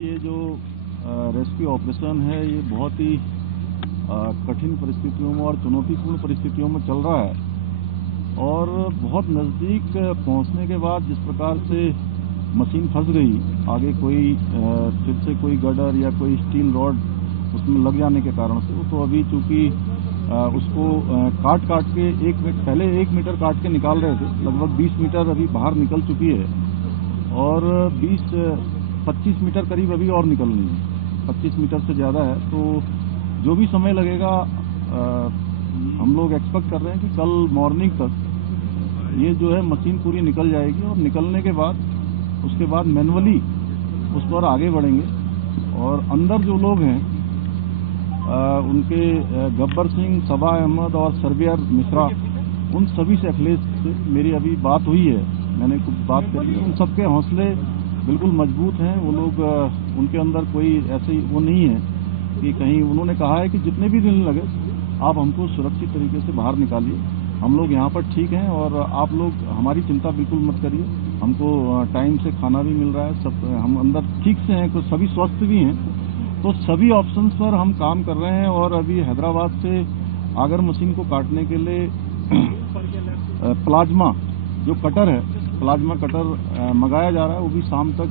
ये जो rescue operation है ये बहुत ही कठिन परिस्थितियों में और चुनौतीपूर्ण परिस्थितियों में चल रहा है और बहुत नज़दीक पहुंचने के बाद जिस प्रकार से मशीन फंस गई, आगे कोई फिर से कोई गडर या कोई स्टील रॉड उसमें लग जाने के कारण से, तो अभी चूंकि उसको काट के पहले 1 मीटर काट के निकाल रहे थे, लगभग 20 मीटर अभी बाहर निकल चुकी है और 25 मीटर करीब अभी और निकलनी है। 25 मीटर से ज़्यादा है, तो जो भी समय लगेगा हम लोग एक्सपेक्ट कर रहे हैं कि कल मॉर्निंग तक ये जो है मशीन पूरी निकल जाएगी और निकलने के बाद उसके बाद मैनुअली उस पर आगे बढ़ेंगे और अंदर जो लोग हैं उनके गब्बर सिंह, सबा अहमद और सर्बियर मिश्रा, उन सभी से अखिलेश से मेरी अभी बात हुई है, मैंने कुछ बात करी है। उन सबके हौसले बिल्कुल मजबूत हैं। वो लोग उनके अंदर कोई ऐसी वो नहीं है कि कहीं, उन्होंने कहा है कि जितने भी दिन लगे आप हमको सुरक्षित तरीके से बाहर निकालिए, हम लोग यहाँ पर ठीक हैं और आप लोग हमारी चिंता बिल्कुल मत करिए, हमको टाइम से खाना भी मिल रहा है, सब हम अंदर ठीक से हैं, कुछ सभी स्वस्थ भी हैं। तो सभी ऑप्शंस पर हम काम कर रहे हैं और अभी हैदराबाद से आगर मशीन को काटने के लिए प्लाज्मा जो कटर है, प्लाज्मा कटर मंगाया जा रहा है, वो भी शाम तक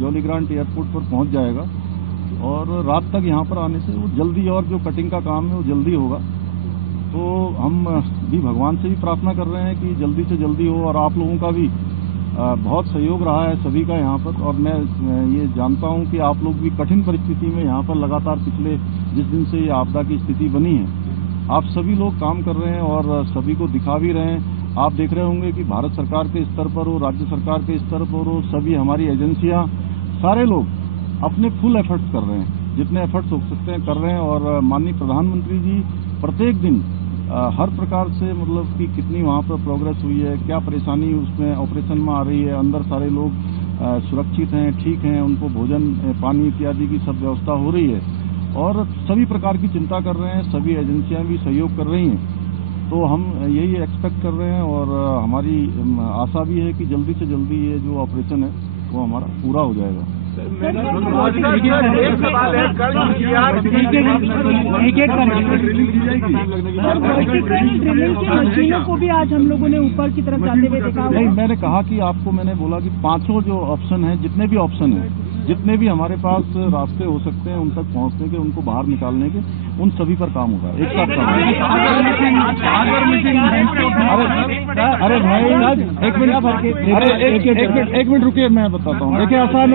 जॉली ग्रांट एयरपोर्ट पर पहुंच जाएगा और रात तक यहाँ पर आने से वो जल्दी, और जो कटिंग का काम है वो जल्दी होगा। तो हम भी भगवान से भी प्रार्थना कर रहे हैं कि जल्दी से जल्दी हो और आप लोगों का भी बहुत सहयोग रहा है सभी का यहाँ पर, और मैं ये जानता हूँ कि आप लोग भी कठिन परिस्थिति में यहाँ पर लगातार पिछले जिस दिन से ये आपदा की स्थिति बनी है, आप सभी लोग काम कर रहे हैं और सभी को दिखा भी रहे हैं। आप देख रहे होंगे कि भारत सरकार के स्तर पर हो, राज्य सरकार के स्तर पर हो, सभी हमारी एजेंसियां, सारे लोग अपने फुल एफर्ट्स कर रहे हैं, जितने एफर्ट्स हो सकते हैं कर रहे हैं। और माननीय प्रधानमंत्री जी प्रत्येक दिन हर प्रकार से, मतलब कि कितनी वहाँ पर प्रोग्रेस हुई है, क्या परेशानी उसमें ऑपरेशन में आ रही है, अंदर सारे लोग सुरक्षित हैं, ठीक हैं, उनको भोजन पानी इत्यादि की सब व्यवस्था हो रही है और सभी प्रकार की चिंता कर रहे हैं, सभी एजेंसियां भी सहयोग कर रही हैं। तो हम यही एक्सपेक्ट कर रहे हैं और हमारी आशा भी है कि जल्दी से जल्दी ये जो ऑपरेशन है वो हमारा पूरा हो जाएगा। मशीनों को भी आज हम लोगों ने ऊपर की तरफ जाते हुए देखा। नहीं, मैंने कहा कि आपको, मैंने बोला कि 5 जो ऑप्शन है, जितने भी ऑप्शन है, जितने भी हमारे पास रास्ते हो सकते हैं उन तक पहुंचने के, उनको बाहर निकालने के, उन सभी पर काम होगा, एक साथ काम। अरे भाई एक मिनट रुकिए, मैं बताता हूँ। देखिए ऐसा है,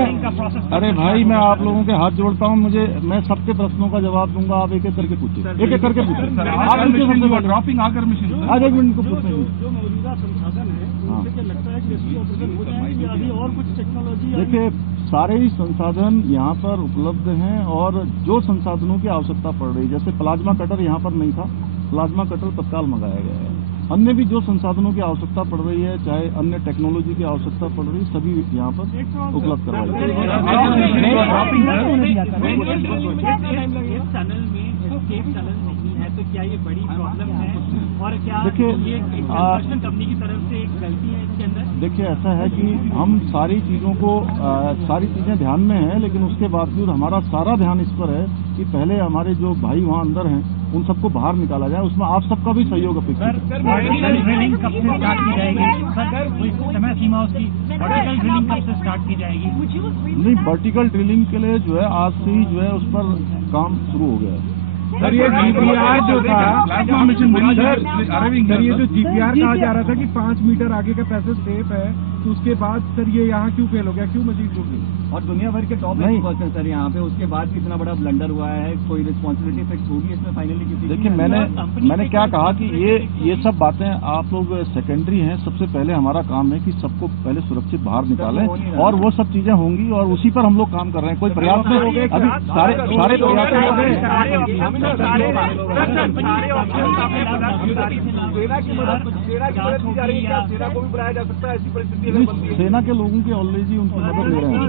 अरे भाई मैं आप लोगों के हाथ जोड़ता हूँ, मैं सबके प्रश्नों का जवाब दूंगा, आप एक एक करके पूछिए, एक एक करके पूछिए। आप ड्रॉपिंग आकर मशीन आज 1 मिनट को पूछने देखिए, सारे ही संसाधन यहाँ पर उपलब्ध हैं और जो संसाधनों की आवश्यकता पड़ रही है, जैसे प्लाज्मा कटर यहाँ पर नहीं था, प्लाज्मा कटर तत्काल मंगाया गया है। अन्य भी जो संसाधनों की आवश्यकता पड़ रही है, चाहे अन्य टेक्नोलॉजी की आवश्यकता पड़ रही है, सभी यहाँ पर उपलब्ध करवाई है। तो क्या ये बड़ी प्रॉब्लम है और क्या देखिए ये कंस्ट्रक्शन कंपनी की तरफ से एक गलती है इसके अंदर? देखिए ऐसा है कि हम सारी चीज़ों को सारी चीज़ें ध्यान में हैं, लेकिन उसके बावजूद हमारा सारा ध्यान इस पर है कि पहले हमारे जो भाई वहाँ अंदर हैं उन सबको बाहर निकाला जाए, उसमें आप सबका भी सहयोग अपेक्षित है। वर्टिकल ड्रिलिंग कब से स्टार्ट की जाएगी सर? कोई समय सीमा उसकी? वर्टिकल ड्रिलिंग कब से स्टार्ट की जाएगी? नहीं, वर्टिकल ड्रिलिंग के लिए जो है आज से ही जो है उस पर काम शुरू हो गया है। सर ये जीपीआर जो था सर, ये जो जीपीआर कहा जा रहा था कि 5 मीटर आगे का पैसेज सेफ है, तो उसके बाद सर ये यहाँ क्यों फेल हो गया, क्यों मशीन टूट गई? और दुनिया भर के टॉप एक्सपर्ट्स हैं सर यहाँ पे, उसके बाद भी इतना बड़ा ब्लंडर हुआ है, कोई रिस्पॉन्सिबिलिटी फिक्स होगी इसमें फाइनली किसी? देखिए मैंने क्या कहा कि ये सब बातें आप लोग सेकेंडरी हैं, सबसे पहले हमारा काम है कि सबको पहले सुरक्षित बाहर निकालें और वो सब चीजें होंगी और उसी पर हम लोग काम कर रहे हैं। कोई प्रयास नहीं हो गए, अभी सारे प्रयास हो गए। सेना के लोगों की ऑलरेडी उनकी मदद ले रहे हैं।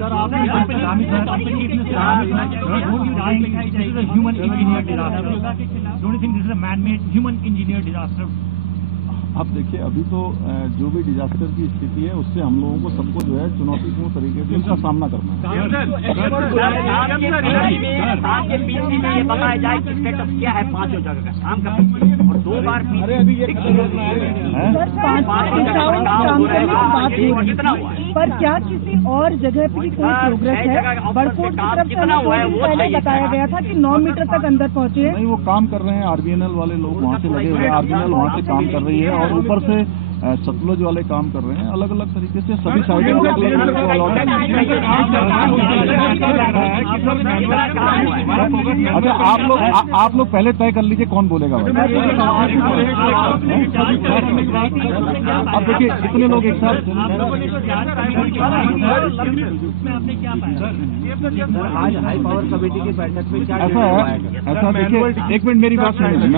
Human engineer disaster. अब देखिए, अभी तो जो भी डिजास्टर की स्थिति है उससे हम लोगों को सबको जो है चुनौतीपूर्ण तरीके से उसका सामना करना है। आपके पीसी में ये बताया जाए कि स्टेटस क्या है 5 जगह का काम का और 2 बार कितना हुआ है, पर क्या किसी और जगह पे कोई प्रोग्रेस है? बड़कोट की तरफ से हमें 2 दिन पहले बताया गया था कि 9 मीटर तक अंदर पहुंचे हैं। नहीं, वो काम कर रहे हैं, आरबीएनएल वाले लोग वहाँ से लगे हुए हैं, आरबीएनएल वहाँ से काम कर रही है और ऊपर से सतलुज वाले काम कर रहे हैं। अलग अलग तरीके से सभी साइडें अलग अलग अलॉट है। अच्छा, आप लोग पहले तय कर लीजिए कौन बोलेगा। अब देखिए, इतने लोग एक साथ आज हाई पावर कमेटी की बैठक में क्या ऐसा देखिए, एक मिनट मेरी बात सुनिए।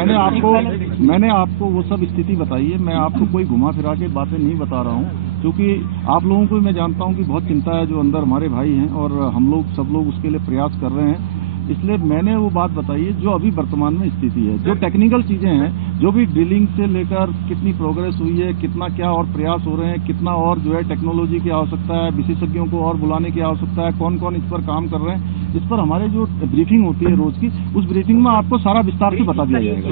मैंने आपको वो सब स्थिति बताई है। मैं आपको कोई घुमा फिरा के बातें नहीं बता रहा हूँ, क्योंकि आप लोगों को मैं जानता हूँ कि बहुत चिंता है जो अंदर हमारे भाई हैं और हम लोग सब लोग उसके लिए प्रयास कर रहे हैं। इसलिए मैंने वो बात बताई है जो अभी वर्तमान में स्थिति है। जो टेक्निकल चीजें हैं, जो भी ड्रिलिंग से लेकर कितनी प्रोग्रेस हुई है, कितना क्या और प्रयास हो रहे हैं, कितना और जो है टेक्नोलॉजी की आवश्यकता है, विशेषज्ञों को और बुलाने की आवश्यकता है, कौन कौन इस पर काम कर रहे हैं, इस पर हमारे जो ब्रीफिंग होती है रोज की, उस ब्रीफिंग में आपको सारा विस्तार से बता दिया जाएगा।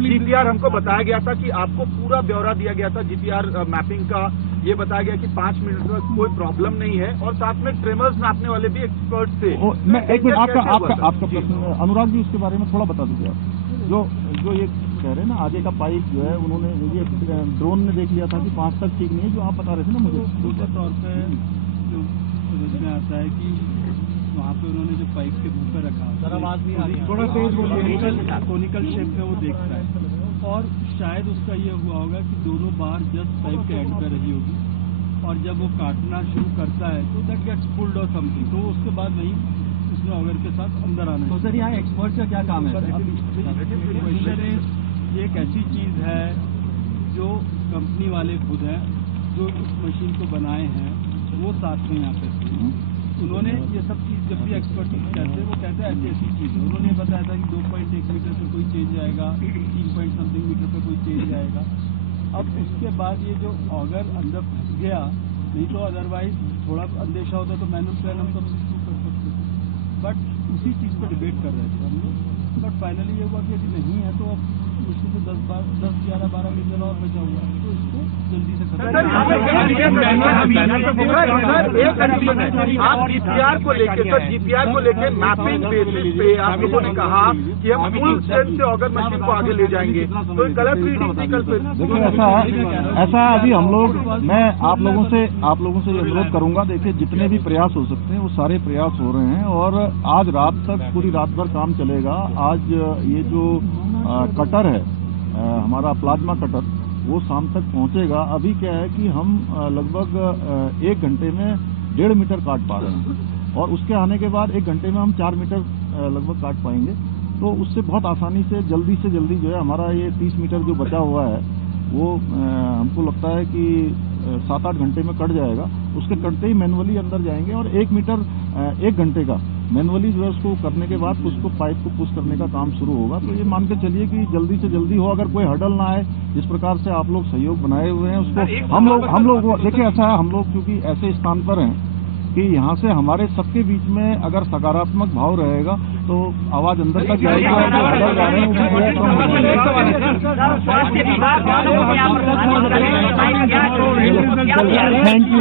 जीपीआर हमको बताया गया था कि आपको पूरा ब्यौरा दिया गया था जीपीआर मैपिंग का। ये बताया गया कि 5 मिनट में कोई प्रॉब्लम नहीं है और साथ में ट्रेमर्स नापने वाले भी एक्सपर्ट थे। मैं एक मिनट, आपका प्रश्न अनुराग जी उसके बारे में थोड़ा बता दीजिए आप। जो ये कह रहे हैं ना, आगे का पाइप जो है उन्होंने ये ड्रोन ने देख लिया था कि 5 तक ठीक नहीं है, जो आप बता रहे थे ना मुझे। के तौर पे जो समझ में आता है कि वहाँ पे उन्होंने जो पाइप के मुंह पे रखा, थोड़ा तेज कोनिकल शेप में वो देखता है और शायद उसका ये हुआ होगा कि दोनों बार जस्ट पाइप के एंड पे रही होगी और जब वो काटना शुरू करता है तो दैट गेट्स पुल्ड और समथिंग, तो उसके बाद नहीं उसमें ऑगर के साथ अंदर आना। तो सर यहाँ एक्सपर्ट का क्या काम है? क्वेश्चन ये एक ऐसी चीज है जो कंपनी वाले खुद हैं जो इस मशीन को बनाए हैं, वो साथ में यहाँ पे उन्होंने ये सब चीज जब भी एक्सपर्टीज कहते हैं वो कहते हैं ऐसी ऐसी चीज है। उन्होंने बताया था कि 2.1 मीटर पे कोई चेंज आएगा, 3 मीटर पे कोई चेंज आएगा। अब उसके बाद ये जो ऑगर अंदर फंस गया, नहीं तो अदरवाइज थोड़ा अंदेशा होता तो मैनुअल प्लान हम सब शुरू कर सकते थे, बट उसी चीज पर डिबेट कर रहे थे हम लोग। बट फाइनली ये हुआ कि यदि नहीं है तो अब मुश्किल से 10-11-12 मीटर और बचा हुआ है, तो इसको जल्दी से आप जीपीआर को लेके मैपिंग बेसिस पे आप लोगों ने कहा कि हम फुल स्ट्रेंथ से ऑगर मशीन को आगे ले जाएंगे, तो गलत रीडिंग निकल पे। देखिए, ऐसा अभी हम लोग, मैं आप लोगों से ये अनुरोध करूंगा। देखिए, जितने भी प्रयास हो सकते हैं वो सारे प्रयास हो रहे हैं और आज रात तक पूरी रात भर काम चलेगा। आज ये जो कटर है हमारा प्लाज्मा कटर, वो शाम तक पहुंचेगा। अभी क्या है कि हम लगभग 1 घंटे में 1.5 मीटर काट पा रहे हैं और उसके आने के बाद 1 घंटे में हम 4 मीटर लगभग काट पाएंगे। तो उससे बहुत आसानी से जल्दी जो है हमारा ये 30 मीटर जो बचा हुआ है वो हमको लगता है कि 7-8 घंटे में कट जाएगा। उसके कटते ही मैनुअली अंदर जाएंगे और 1 मीटर 1 घंटे का मैनुअली जो है उसको करने के बाद उसको पाइप को पुश करने का काम शुरू होगा। तो ये मान के चलिए कि जल्दी से जल्दी हो। अगर कोई हर्डल ना आए, जिस प्रकार से आप लोग सहयोग बनाए हुए हैं उसको हम लोग देखिए, ऐसा है हम लोग क्योंकि ऐसे स्थान पर हैं कि यहाँ से हमारे सबके बीच में अगर सकारात्मक भाव रहेगा तो आवाज अंदर तक जाएगी और जो हर्डल जा रहे हैं वो भी थैंक यू।